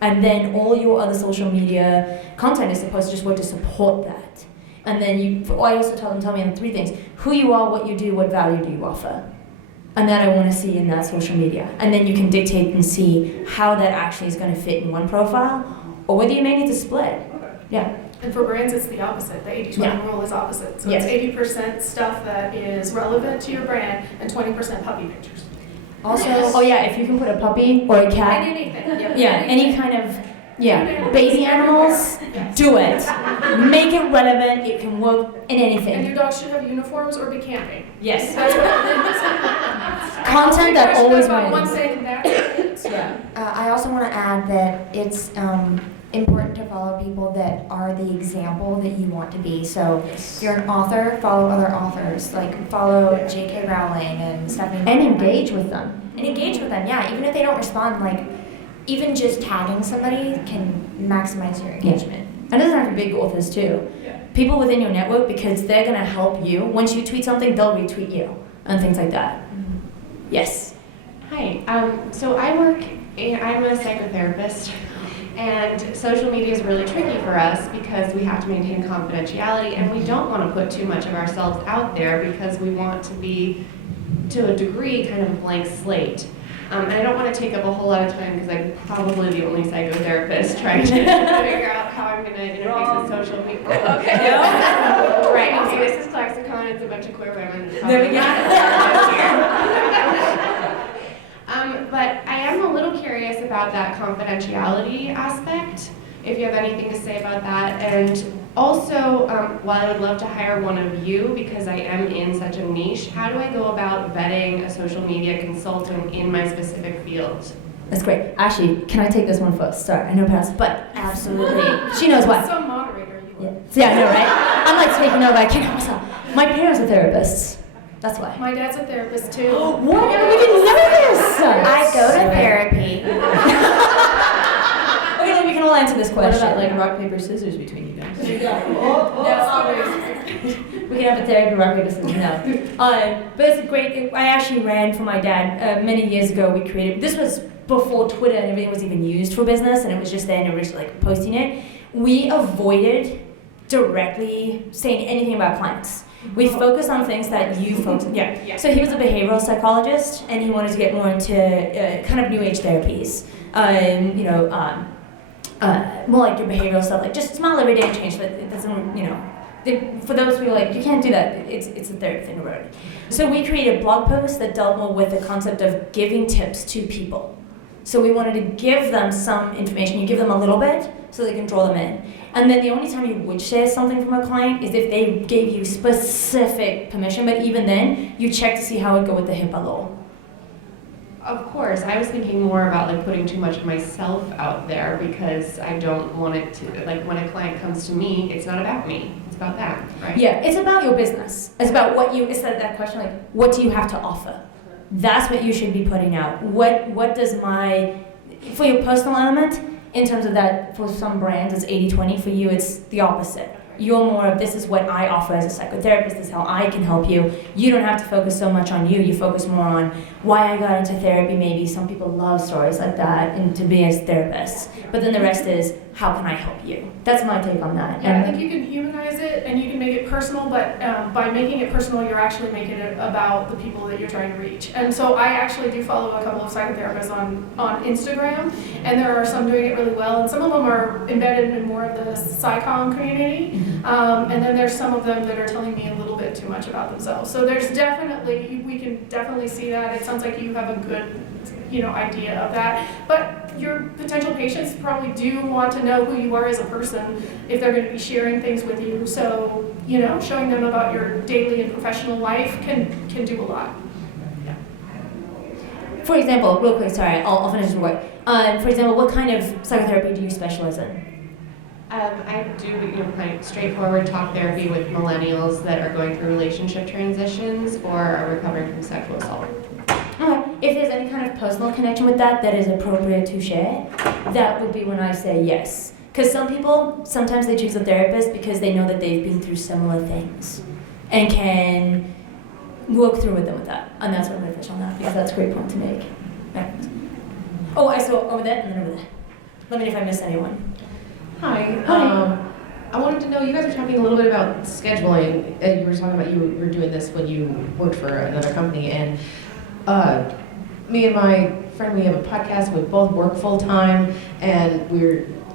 And then all your other social media content is supposed to just work to support that. And then I also tell me in 3 things: who you are, what you do, what value do you offer. And that I want to see in that social media. And then you can dictate and see how that actually is going to fit in one profile, or whether you may need to split. Yeah. And for brands, it's the opposite. The 80-20 rule is opposite. So Yes. it's 80% stuff that is relevant to your brand and 20% puppy pictures. Also, Oh yeah, if you can put a puppy or a cat, And anything. Yep. yeah, any kind of, baby animals, Yes. do it. Make it relevant, it can work in And anything. your dog should have uniforms or be camping. Yes. That's what Content that always about one wins. thing and that's it. Yeah. I also want to add that it's important to follow people that are the example that you want to be. So if you're an author, follow other authors. Like follow J.K. Rowling and Stephanie. And engage with them. And engage with them, yeah. Even if they don't respond, like even just tagging somebody can maximize your engagement. And it doesn't have to be big authors too. Yeah. People within your network, because they're gonna help you. Once you tweet something, they'll retweet you and things like that. Yes. Hi, so I'm a psychotherapist, and social media is really tricky for us because we have to maintain confidentiality, and we don't want to put too much of ourselves out there because we want to be, to a degree, kind of a blank slate. And I don't want to take up a whole lot of time because I'm probably the only psychotherapist trying to figure out how I'm going to interface with social media. Okay. Right, okay, this is ClexaCon, it's a bunch of queer women. There we go. But I am a little curious about that confidentiality aspect, if you have anything to say about that. And also, while I would love to hire one of you because I am in such a niche, how do I go about vetting a social media consultant in my specific field? That's great. Actually, can I take this one first? Sorry, I know past, but Absolutely. she knows what. Some moderator you are. Yeah, I know, right? I'm like taking over. I can't help myself. My parents are therapists. That's why. My dad's a therapist too. What? We didn't know this. I go to therapy. Okay, then we can all answer this What question. about like rock, paper, scissors between you guys? We can have a therapy rock paper scissors. No. But it's great. I actually ran for my dad many years ago. We created. This was before Twitter and everything was even used for business, and it was just there and it was just like posting it. We avoided directly saying anything about clients. We focused on things that you folks. Yeah. So he was a behavioral psychologist, and he wanted to get more into kind of new age therapies. More like your behavioral stuff, like just small everyday change. But it doesn't, for those people like you can't do that. It's a therapy thing about it. So we created blog posts that dealt more with the concept of giving tips to people. So we wanted to give them some information. You give them a little bit so they can draw them in. And then the only time you would share something from a client is if they gave you specific permission. But even then, you check to see how it would go with the HIPAA law. Of course, I was thinking more about like putting too much of myself out there because I don't want it to, like when a client comes to me, it's not about me, it's about them, right? Yeah, it's about your business. It's about what you, it's that question like, what do you have to offer? That's what you should be putting out. What does for your personal element, in terms of that, for some brands it's 80-20, for you it's the opposite. You're more of, this is what I offer as a psychotherapist, this is how I can help you. You don't have to focus so much on you, you focus more on why I got into therapy. Maybe some people love stories like that and to be as therapists. But then the rest is, how can I help you? That's my take on that. Yeah, I think you can humanize it and you can make it personal, but by making it personal, you're actually making it about the people that you're trying to reach. And so I actually do follow a couple of psychotherapists on Instagram, and there are some doing it really well, and some of them are embedded in more of the ClexaCon community, and then there's some of them that are telling me a little bit too much about themselves. So there's definitely, we can definitely see that. It sounds like you have a good idea of that. But your potential patients probably do want to know who you are as a person if they're going to be sharing things with you. So, showing them about your daily and professional life can do a lot. Yeah. For example, real quick, sorry, I'll finish this work. For example, what kind of psychotherapy do you specialize in? I do kind of straightforward talk therapy with millennials that are going through relationship transitions or are recovering from sexual assault. Okay. If there's any kind of personal connection with that is appropriate to share, that would be when I say yes. Because some people, sometimes they choose a therapist because they know that they've been through similar things and can work through with them with that. And that's what I'm going to finish on that, because that's a great point to make. Right. Oh, I saw over there and then over there. Let me know if I missed anyone. Hi. I wanted to know, you guys were talking a little bit about scheduling, and you were talking about you were doing this when you worked for another company, and me and my friend, we have a podcast. We both work full time, and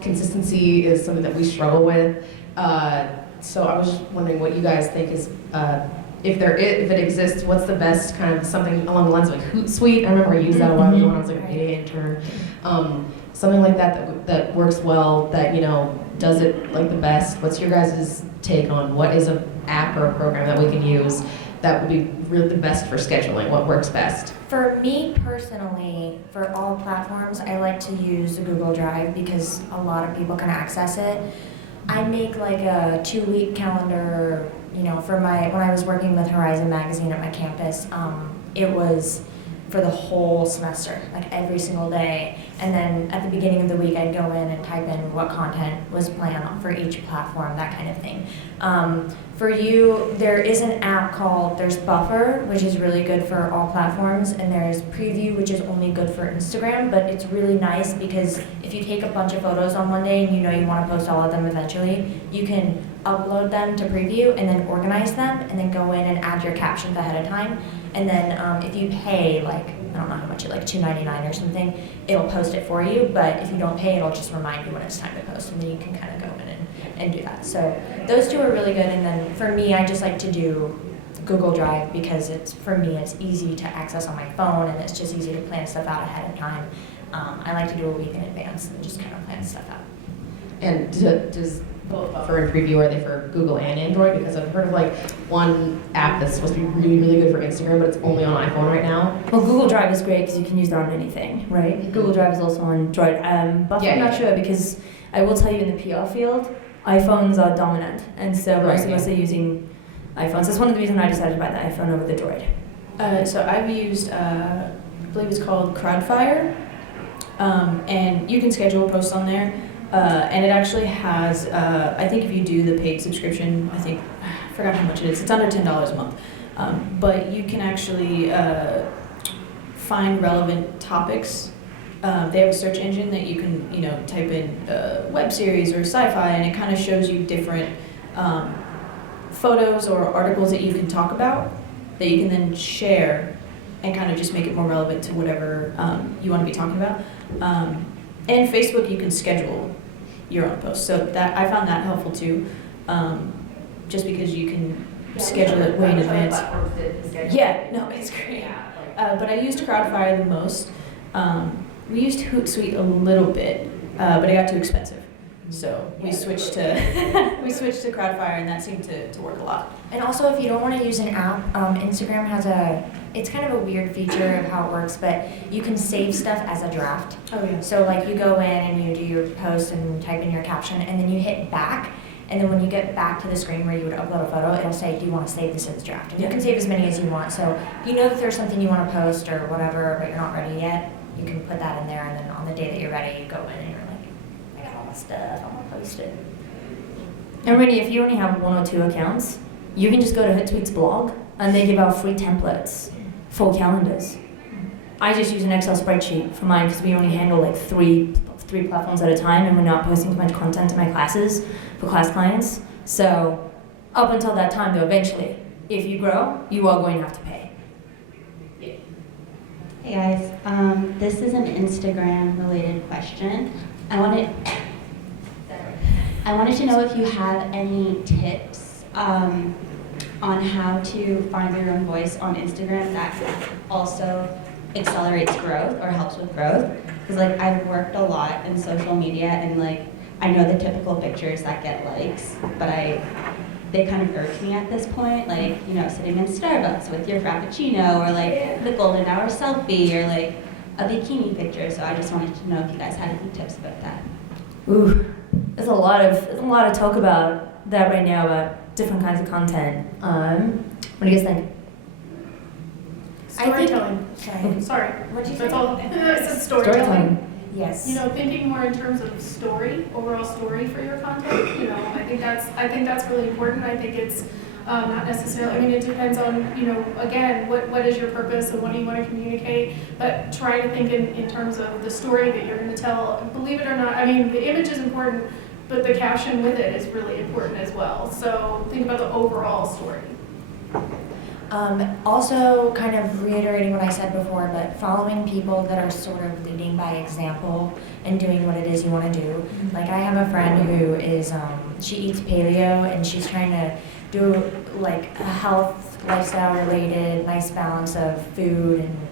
consistency is something that we struggle with. So I was just wondering what you guys think is, if it exists, what's the best kind of something along the lines of like Hootsuite? I remember I used that a while ago when I was like a VA intern. Something like that works well, that, you know, does it like the best. What's your guys' take on what is an app or a program that we can use that would be really the best for scheduling? What works best? For me personally, for all platforms, I like to use the Google Drive because a lot of people can access it. I make like a 2-week calendar, you know, when I was working with Horizon Magazine at my campus, it was for the whole semester, like every single day. And then at the beginning of the week, I'd go in and type in what content was planned for each platform, that kind of thing. For you, there is an app there's Buffer, which is really good for all platforms, and there's Preview, which is only good for Instagram, but it's really nice because if you take a bunch of photos on one day and you know you want to post all of them eventually, you can upload them to Preview and then organize them and then go in and add your captions ahead of time. And then if you pay, like, I don't know how much, like $2.99 or something, it'll post it for you, but if you don't pay, it'll just remind you when it's time to post, and then you can kind of go in and do that. So those two are really good, and then for me, I just like to do Google Drive because for me, it's easy to access on my phone, and it's just easy to plan stuff out ahead of time. I like to do a week in advance and just kind of plan stuff out. And does both Buffer and Preview, are they for Google and Android? Because I've heard of like one app that's supposed to be really, really good for Instagram, but it's only on iPhone right now. Well, Google Drive is great because you can use that on anything, right? Mm-hmm. Google Drive is also on Android. Buffer, I'm not sure because I will tell you in the PR field, iPhones are dominant, and so most of us are using iPhones. That's one of the reasons I decided to buy the iPhone over the Droid. So I've used, I believe it's called Crowdfire, and you can schedule posts on there. And it actually has, I think if you do the paid subscription, I forgot how much it is. It's under $10 a month. But you can actually find relevant topics. They have a search engine that you can, you know, type in web series or sci-fi, and it kind of shows you different photos or articles that you can talk about that you can then share and kind of just make it more relevant to whatever you want to be talking about. And Facebook, you can schedule your own posts. So that I found that helpful too, just because you can schedule it way in advance. Yeah, no, it's great. But I used Crowdfire the most. We used Hootsuite a little bit, but it got too expensive. So we switched to to Crowdfire, and that seemed to work a lot. And also, if you don't want to use an app, Instagram has it's kind of a weird feature of how it works, but you can save stuff as a draft. Oh yeah. So like you go in and you do your post and type in your caption, and then you hit back, and then when you get back to the screen where you would upload a photo, it'll say, do you want to save this as a draft? And you can save as many as you want. So if you know that there's something you want to post or whatever, but you're not ready yet, you can put that in there, and then on the day that you're ready, you go in and you're like, I got all my stuff, I'm gonna post it. And really, if you only have 1 or 2 accounts, you can just go to Hootsuite's blog, and they give out free templates for calendars. I just use an Excel spreadsheet for mine because we only handle like three platforms at a time, and we're not posting too much content to my classes for class clients. So up until that time, though, eventually, if you grow, you are going to have to pay. Hey guys, this is an Instagram related question. I wanted to know if you have any tips on how to find your own voice on Instagram that also accelerates growth or helps with growth. Because like I've worked a lot in social media, and like I know the typical pictures that get likes, but they kind of irk me at this point, like, you know, sitting in Starbucks with your Frappuccino, or like the golden hour selfie, or like a bikini picture. So I just wanted to know if you guys had any tips about that. Ooh, there's a lot of talk about that right now, about different kinds of content. What do you guys think? Storytelling. Sorry. What'd you say? That's all. It's storytelling. Yes. You know, thinking more in terms of overall story for your content. You know, I think that's really important. I think it's not necessarily. I mean, it depends on, you know, again, what is your purpose and what do you want to communicate. But try to think in terms of the story that you're going to tell. Believe it or not, I mean, the image is important, but the caption with it is really important as well. So think about the overall story. Also, kind of reiterating what I said before, but following people that are sort of leading by example and doing what it is you want to do. Like, I have a friend who is, she eats paleo, and she's trying to do like a health, lifestyle related, nice balance of food and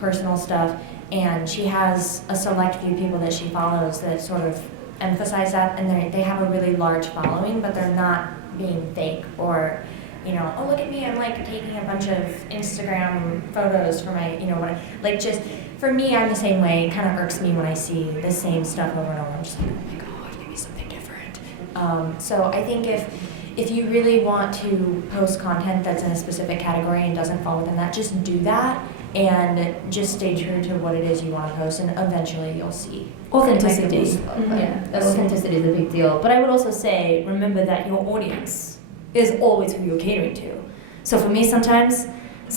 personal stuff. And she has a select few people that she follows that sort of emphasize that, and they have a really large following, but they're not being fake or, you know, oh, look at me, I'm like taking a bunch of Instagram photos for my, you know, what, like, just, for me, I'm the same way. It kind of irks me when I see the same stuff over and over. I'm just like, oh my God, give me something different. So I think if you really want to post content that's in a specific category and doesn't fall within that, just do that and just stay true to what it is you want to post, and eventually you'll see. Authenticity. Yeah, Authenticity is a big deal. But I would also say, remember that your audience is always who you're catering to. So for me, sometimes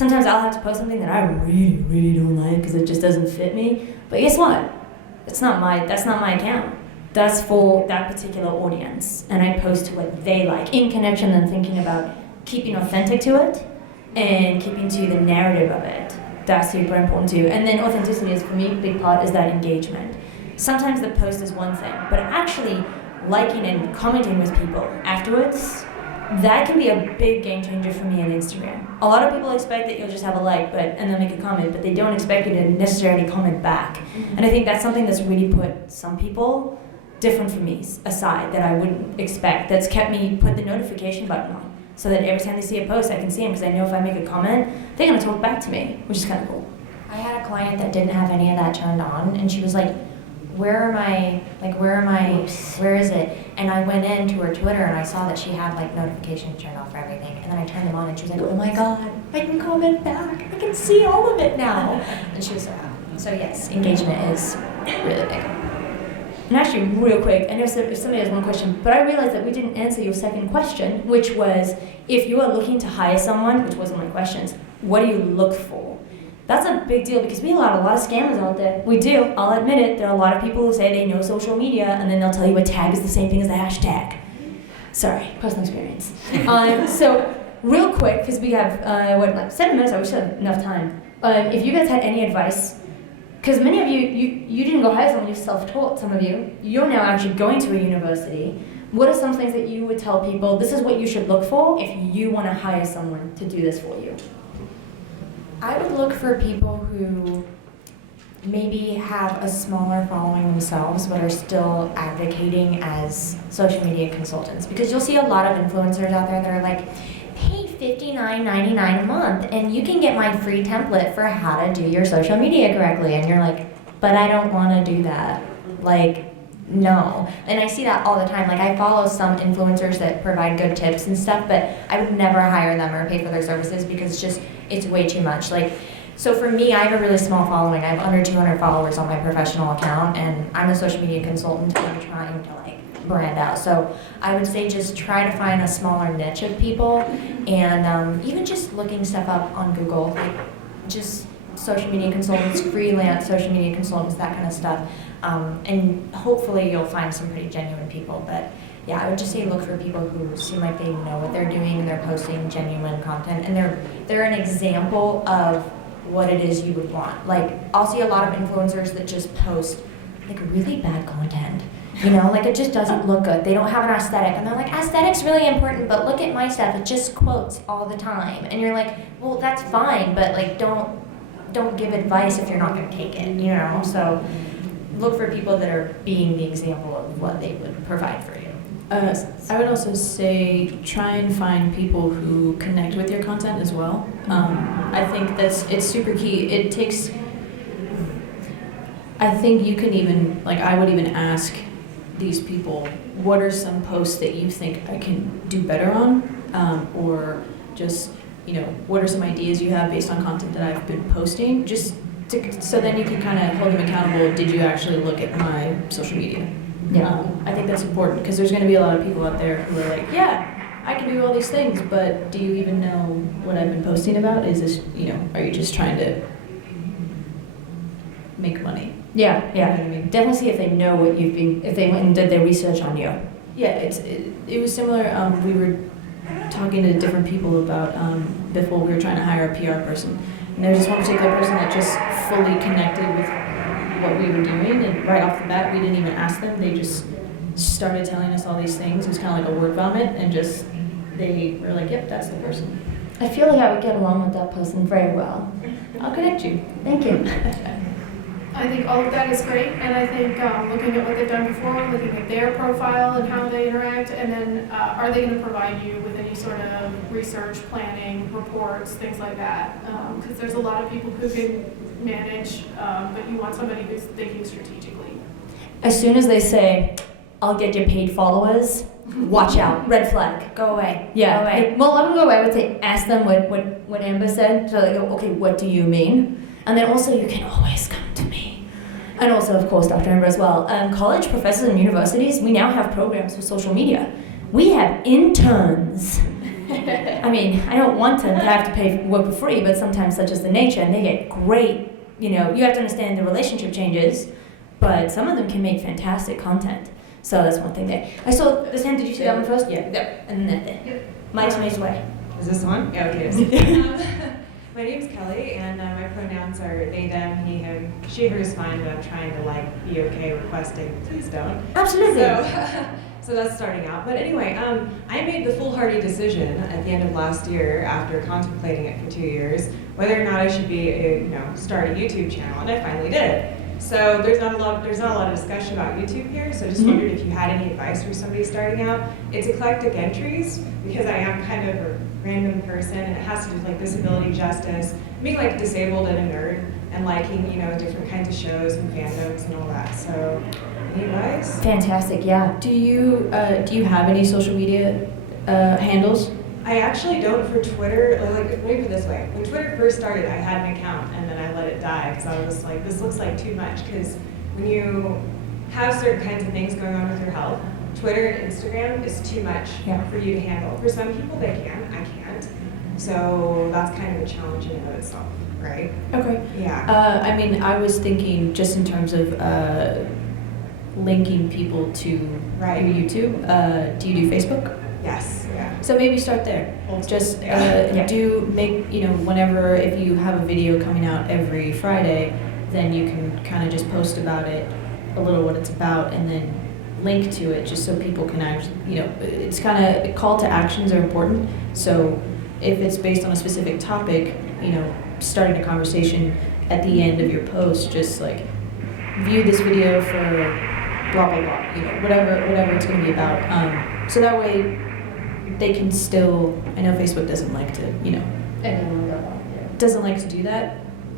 I'll have to post something that I really, really don't like because it just doesn't fit me. But guess what? That's not my account. That's for that particular audience. And I post to what they like, in connection and thinking about keeping authentic to it and keeping to the narrative of it. That's super important too. And then authenticity is, for me, a big part is that engagement. Sometimes the post is one thing, but actually liking and commenting with people afterwards, that can be a big game changer for me on Instagram. A lot of people expect that you'll just have a like and then make a comment, but they don't expect you to necessarily comment back. Mm-hmm. And I think that's something that's really put some people different from me aside that I wouldn't expect, that's kept me put the notification button on, so that every time they see a post I can see them, because I know if I make a comment, they're going to talk back to me, which is kind of cool. I had a client that didn't have any of that turned on, and she was like, where is it? And I went into her Twitter and I saw that she had like notifications turned off for everything. And then I turned them on and she was like, oh my God, I can comment back. I can see all of it now. And she was so happy. So yes, engagement is really big. And actually, real quick, I know if somebody has one question, but I realized that we didn't answer your second question, which was, if you are looking to hire someone, which wasn't my questions, what do you look for? That's a big deal because we have a lot of scammers out there. We do, I'll admit it. There are a lot of people who say they know social media and then they'll tell you a tag is the same thing as a hashtag. Sorry, personal experience. So real quick, because we have, 7 minutes, I wish I had enough time. If you guys had any advice, because many of you didn't go hire someone, you self-taught, some of you. You're now actually going to a university. What are some things that you would tell people, this is what you should look for if you want to hire someone to do this for you? I would look for people who maybe have a smaller following themselves but are still advocating as social media consultants, because you'll see a lot of influencers out there that are like, pay $59.99 a month and you can get my free template for how to do your social media correctly, and you're like, but I don't want to do that. Like, no. And I see that all the time. Like, I follow some influencers that provide good tips and stuff, but I would never hire them or pay for their services because it's way too much. Like, so for me, I have a really small following. I have under 200 followers on my professional account, and I'm a social media consultant and I'm trying to like brand out. So I would say just try to find a smaller niche of people, and even just looking stuff up on Google, like just social media consultants, freelance social media consultants, that kind of stuff. And hopefully you'll find some pretty genuine people. But yeah, I would just say look for people who seem like they know what they're doing and they're posting genuine content, and they're an example of what it is you would want. Like, I'll see a lot of influencers that just post like really bad content. You know, like it just doesn't look good. They don't have an aesthetic, and they're like, aesthetic's really important, but look at my stuff, it just quotes all the time. And you're like, well, that's fine, but like don't give advice if you're not going to take it, you know? So look for people that are being the example of what they would provide for you. I would also say try and find people who connect with your content as well. I think it's super key. I think you can even, like, I would even ask these people, what are some posts that you think I can do better on? Or just, you know, what are some ideas you have based on content that I've been posting? So then you can kind of hold them accountable. Did you actually look at my social media? Yeah. I think that's important because there's going to be a lot of people out there who are like, yeah, I can do all these things, but do you even know what I've been posting about? Is this, you know, are you just trying to make money? Yeah. You know what I mean? Definitely see if they know what you've been, if they went and did their research on you. Yeah, it was similar. We were talking to different people about before we were trying to hire a PR person. And there was this one particular person that just fully connected with what we were doing, and right off the bat, we didn't even ask them. They just started telling us all these things. It was kind of like a word vomit, and just they were like, "Yep, that's the person." I feel like I would get along with that person very well. I'll connect you. Thank you. I think all of that is great, and I think looking at what they've done before, looking at their profile and how they interact, and then are they going to provide you with any sort of research, planning, reports, things like that? Because there's a lot of people who can manage, but you want somebody who's thinking strategically. As soon as they say, I'll get you paid followers, watch out, red flag. Go away. Yeah. Go away. Well, I would go away. I would say, ask them what Amber said. So they go, okay, what do you mean? And then also, you can always come to me. And also, of course, Dr. Amber as well. College professors and universities, we now have programs for social media. We have interns. I mean, I don't want them to have to pay work for free, but sometimes such is the nature, and they get great, you have to understand the relationship changes, but some of them can make fantastic content. So that's one thing there. I saw this hand, did you see that one first? Yeah. Yep. And then that there. Yep. Mike's way. Is this on? Yeah, okay. It is. My name's Kylee, and my pronouns are they, them, he, him. She, her is fine, but I'm trying to be okay requesting. Please don't. Absolutely. So that's starting out. But anyway, I made the foolhardy decision at the end of last year, after contemplating it for 2 years, whether or not I should start a YouTube channel, and I finally did. So there's not a lot of discussion about YouTube here. So I just wondered if you had any advice for somebody starting out. It's eclectic entries because I am kind of a random person, and it has to do with disability justice, being disabled and a nerd, and liking different kinds of shows and fandoms and all that. So, any advice? Fantastic. Yeah. Do you have any social media handles? I actually don't for Twitter. Let me put it this way: when Twitter first started, I had an account, and then I let it die because I was just like, this looks like too much. Because when you have certain kinds of things going on with your health, Twitter and Instagram is too much for you to handle. For some people, they can. I can't. So that's kind of a challenge in and of itself, right? Okay. Yeah. I mean, I was thinking just in terms of linking people to your YouTube. Do you do Facebook? Yes. Yeah. So maybe start there. Just do make, whenever, if you have a video coming out every Friday, then you can kind of just post about it, a little what it's about, and then link to it just so people can actually, it's kind of, call to actions are important. So if it's based on a specific topic, starting a conversation at the end of your post, just view this video for blah, blah, blah, whatever it's going to be about. So that way they can still, I know Facebook doesn't like to, doesn't like to do that,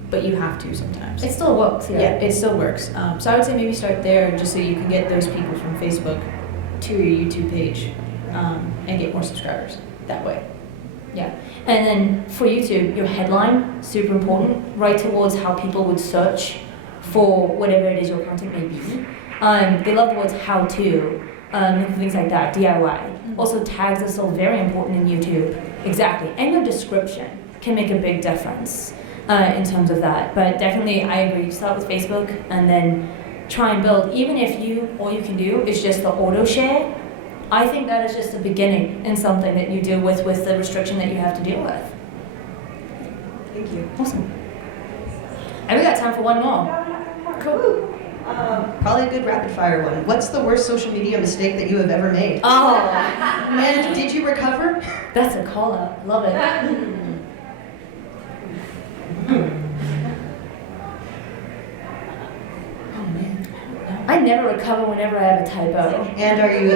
but you have to sometimes. It still works. Yeah, it still works. So I would say maybe start there just so you can get those people from Facebook to your YouTube page and get more subscribers that way. Yeah. And then for YouTube, your headline, super important, right towards how people would search for whatever it is your content may be. They love the words how to, things like that, DIY. Also tags are still very important in YouTube. Exactly. And your description can make a big difference in terms of that. But definitely I agree, start with Facebook and then try and build, even if all you can do is just the auto share. I think that is just a beginning in something that you deal with the restriction that you have to deal with. Thank you. Awesome. And we got time for one more. Cool. Probably a good rapid fire one. What's the worst social media mistake that you have ever made? Oh, And did you recover? that's a call out. Love it. I never recover whenever I have a typo. And are you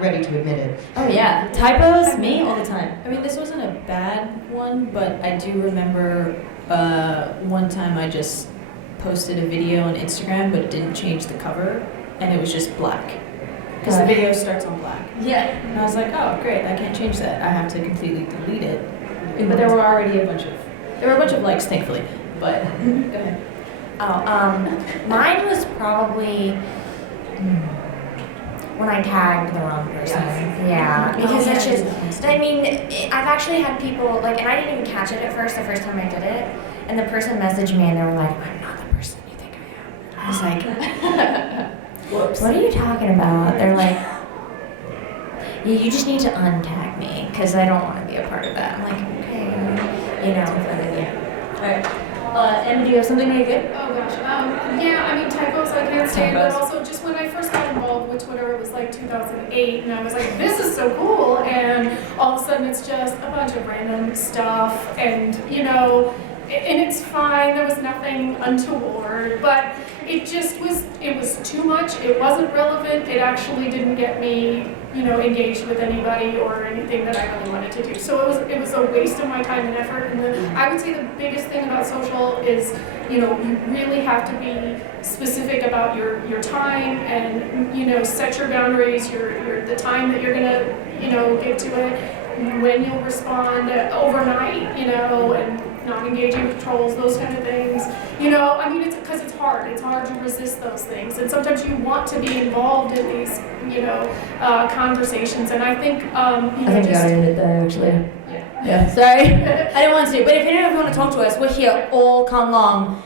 ready to admit it? Oh yeah, typos, me all the time. I mean, this wasn't a bad one, but I do remember one time I just posted a video on Instagram, but didn't change the cover, and it was just black. Because the video starts on black. Yeah. And I was like, oh, great, I can't change that. I have to completely delete it. But there were already a bunch of likes, thankfully. But, go ahead. Mine was probably when I tagged the wrong person. Yeah, because it's just, I mean, I've actually had people, and I didn't even catch it at first, the first time I did it, and the person messaged me and they were like, I'm not the person you think I am. I was like, Whoops. what are you talking about? They're like, you just need to untag me, because I don't want to be a part of that. I'm like, okay, you know, but yeah. All right. Emma, do you have something really good? Oh gosh, yeah, I mean typos I can't stand, but Typos. also just when I first got involved with Twitter, it was like 2008, and I was like, this is so cool, and all of a sudden it's just a bunch of random stuff, and you know, and it's fine, there was nothing untoward, but it just was, it was too much, it wasn't relevant, it actually didn't get me, you know, engaged with anybody or anything that I really wanted to do. So it was a waste of my time and effort, and I would say the biggest thing about social is, you know, you really have to be specific about your time and, you know, set your boundaries, the time that you're gonna, you know, give to it, when you'll respond overnight, you know, and not engaging with trolls, those kind of things. You know, I mean, it's because it's hard to resist those things. And sometimes you want to be involved in these, you know, conversations. And I think, you know, I think just... I ended there, actually. Yeah. Yeah, sorry. I didn't want to, but if any of you want to talk to us, we're here all con long.